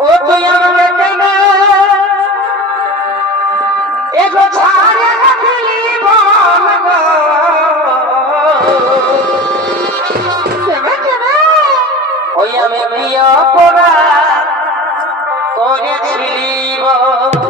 ও তুই আমাকে কেনে এগো ছাড়ে দিলি বল ওই আমি প্রিয় করে দিলি এগো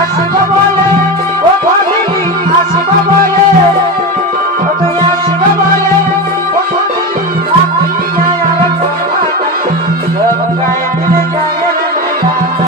আসব বলে ও আসব